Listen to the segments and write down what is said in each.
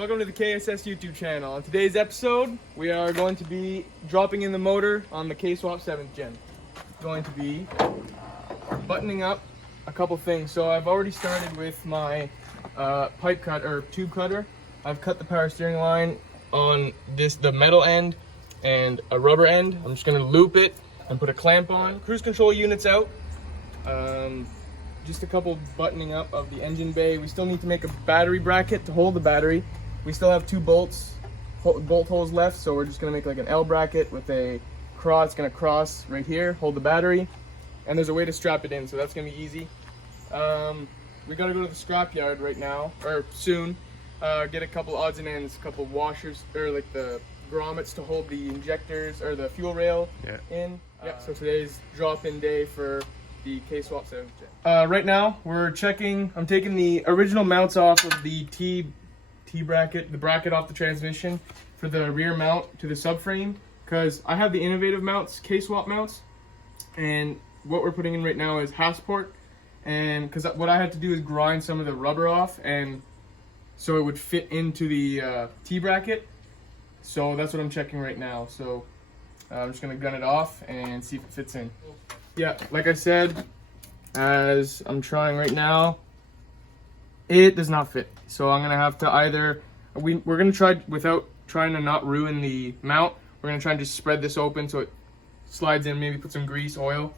Welcome to the KSS YouTube channel. On today's episode, we are going to be dropping in the motor on the K-Swap 7th Gen. Going to be buttoning up a couple things. So I've already started with my pipe cut or tube cutter. I've cut the power steering line on the metal end and a rubber end. I'm just gonna loop it and put a clamp on. Cruise control units out. Just a couple buttoning up of the engine bay. We still need to make a battery bracket to hold the battery. We still have two bolt holes left, so we're just gonna make like an L bracket with a cross. It's gonna cross right here, hold the battery, and there's a way to strap it in, so that's gonna be easy. We gotta go to the scrapyard right now, or soon, get a couple odds and ends, a couple washers, or like the grommets to hold the injectors or the fuel rail in. So today's drop-in day for the K-Swap 7th Gen. Right now, we're checking, I'm taking the original mounts off of the T bracket, the bracket off the transmission for the rear mount to the subframe, because I have the innovative mounts, K-Swap mounts, and what we're putting in right now is Hassport, and because what I had to do is grind some of the rubber off, and so it would fit into the T bracket, so that's what I'm checking right now. So I'm just going to gun it off and see if it fits in. Yeah, like I said, as I'm trying right now, it does not fit. So I'm gonna have to either, we're gonna try, without trying to not ruin the mount, we're gonna try and just spread this open so it slides in, maybe put some grease, oil,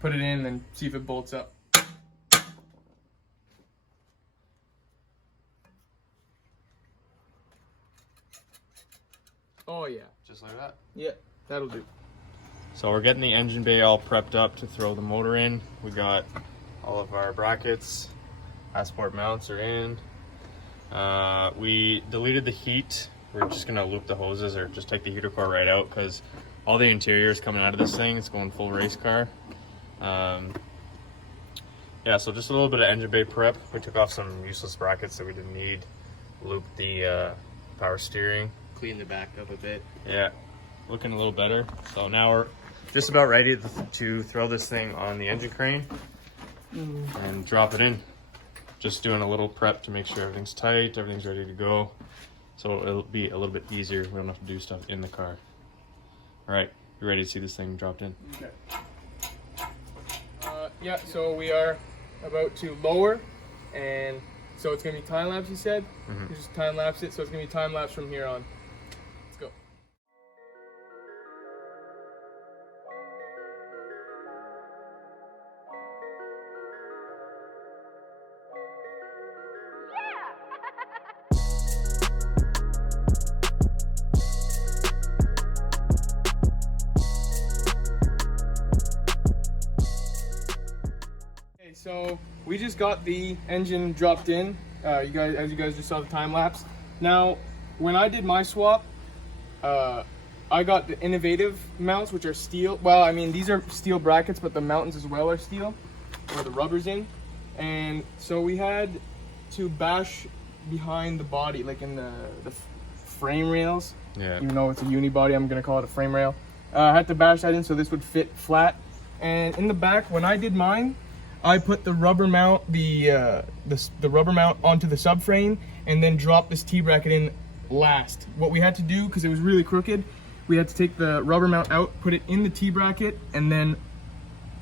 put it in, and see if it bolts up. Oh yeah. Just like that? Yeah, that'll do. So we're getting the engine bay all prepped up to throw the motor in. We got all of our brackets, Hassport mounts are in. We deleted the heat. We're just gonna loop the hoses or just take the heater core right out because all the interior is coming out of this thing. It's going full race car. Yeah, so just a little bit of engine bay prep. We took off some useless brackets that we didn't need. Looped the power steering. Clean the back up a bit. Yeah, looking a little better. So now we're just about ready to throw this thing on the engine crane and drop it in. Just doing a little prep to make sure everything's tight, everything's ready to go. So it'll be a little bit easier. We don't have to do stuff in the car. All right, you ready to see this thing dropped in? Okay. Yeah, so we are about to lower, and so it's gonna be time lapse, you said? You just time lapse it, so it's gonna be time lapse from here on. Let's go. So we just got the engine dropped in. As you guys just saw the time lapse. Now, when I did my swap, I got the innovative mounts, which are steel. Well, I mean, these are steel brackets, but the mountains as well are steel, or the rubber's in. And so we had to bash behind the body, like in the frame rails. Yeah. Even though it's a unibody, I'm gonna call it a frame rail. I had to bash that in so this would fit flat. And in the back, when I did mine, I put the rubber mount, the rubber mount onto the subframe, and then dropped this T-bracket in last. What we had to do, because it was really crooked, we had to take the rubber mount out, put it in the T-bracket, and then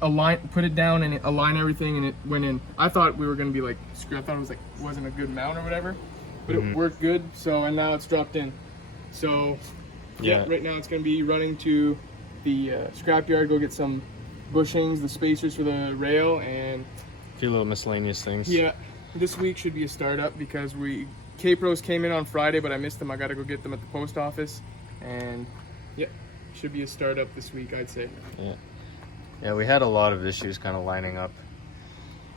put it down and align everything, and it went in. I thought we were gonna be like, I thought it was like, wasn't a good mount or whatever, but it worked good. So, and now it's dropped in. So, yeah, right now it's gonna be running to the scrapyard, go get some bushings, the spacers for the rail, and a few little miscellaneous things. Yeah, this week should be a startup because K-Pros came in on Friday, but I missed them. I gotta go get them at the post office, and yeah, should be a startup this week, I'd say. Yeah, we had a lot of issues kind of lining up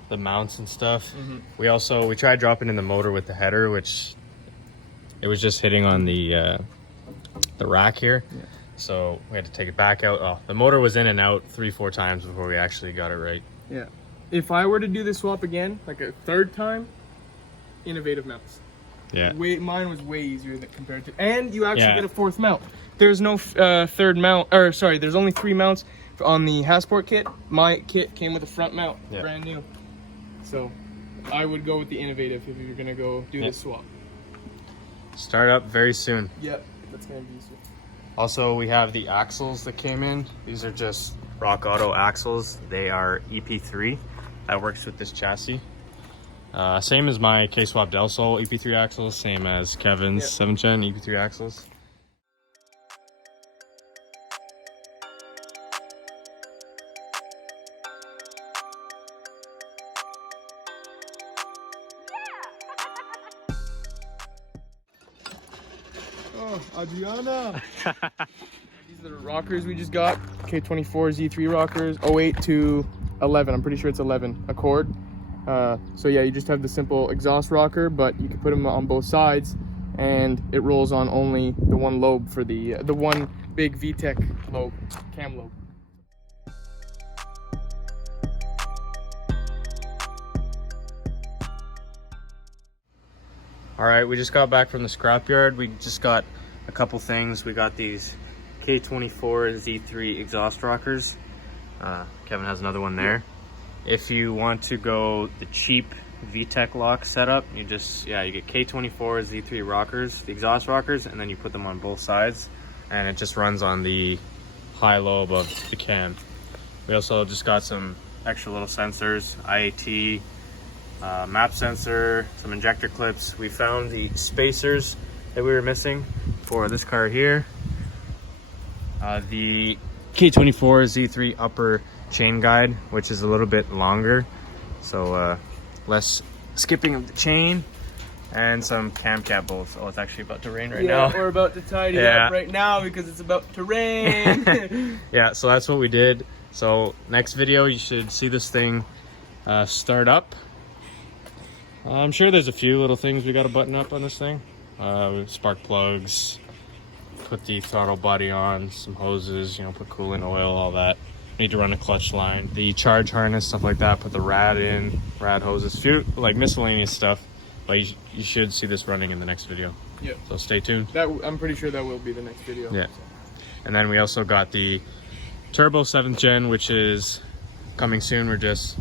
the mounts and stuff. We tried dropping in the motor with the header, which it was just hitting on the rack here. So we had to take it back out. Oh, the motor was in and out 3-4 times before we actually got it right. Yeah. If I were to do this swap again, like a third time, innovative mounts. Yeah. Mine was way easier compared to, and you actually get a fourth mount. There's no third mount, or sorry, there's only 3 mounts on the Hassport kit. My kit came with a front mount, brand new. So I would go with the innovative if you're gonna go do this swap. start up very soon. Yep, that's gonna be soon. Also, we have the axles that came in. These are just Rock Auto axles. They are EP3. That works with this chassis. Same as my K-Swap Del Sol EP3 axles. Same as Kevin's 7th Gen EP3 axles. Oh, Adriana! These are the rockers we just got. K24 Z3 rockers, 08 to 11. I'm pretty sure it's 11 Accord. So yeah, you just have the simple exhaust rocker, but you can put them on both sides, and it rolls on only the one lobe for the one big VTEC lobe, cam lobe. All right, we just got back from the scrapyard. We just got a couple things. We got these K24 Z3 exhaust rockers. Kevin has another one there. If you want to go the cheap VTEC lock setup, you just, you get K24 Z3 rockers, the exhaust rockers, and then you put them on both sides, and it just runs on the high lobe of the cam. We also just got some extra little sensors, IAT, map sensor, some injector clips. We found the spacers that we were missing for this car here. The K24 Z3 upper chain guide, which is a little bit longer, so less skipping of the chain, and some cam cap bolts. Oh, it's actually about to rain right now. We're about to tidy up right now because it's about to rain. Yeah, so that's what we did. So next video you should see this thing start up. I'm sure there's a few little things we got to button up on this thing. Spark plugs, put the throttle body on, some hoses, put coolant oil, all that. Need to run a clutch line, the charge harness, stuff like that. Put the rad in, rad hoses, few like miscellaneous stuff. But you should see this running in the next video. Yeah. So stay tuned. I'm pretty sure that will be the next video. Yeah. And then we also got the Turbo 7th Gen, which is coming soon. We're just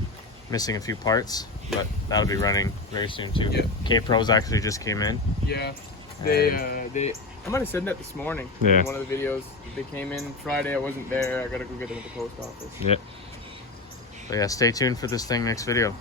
missing a few parts, but that'll be running very soon too. Yeah. K-Pros actually just came in. Yeah. I might have said that this morning. Yeah. In one of the videos. They came in Friday. I wasn't there. I gotta go get them at the post office. Yeah. But yeah, stay tuned for this thing next video.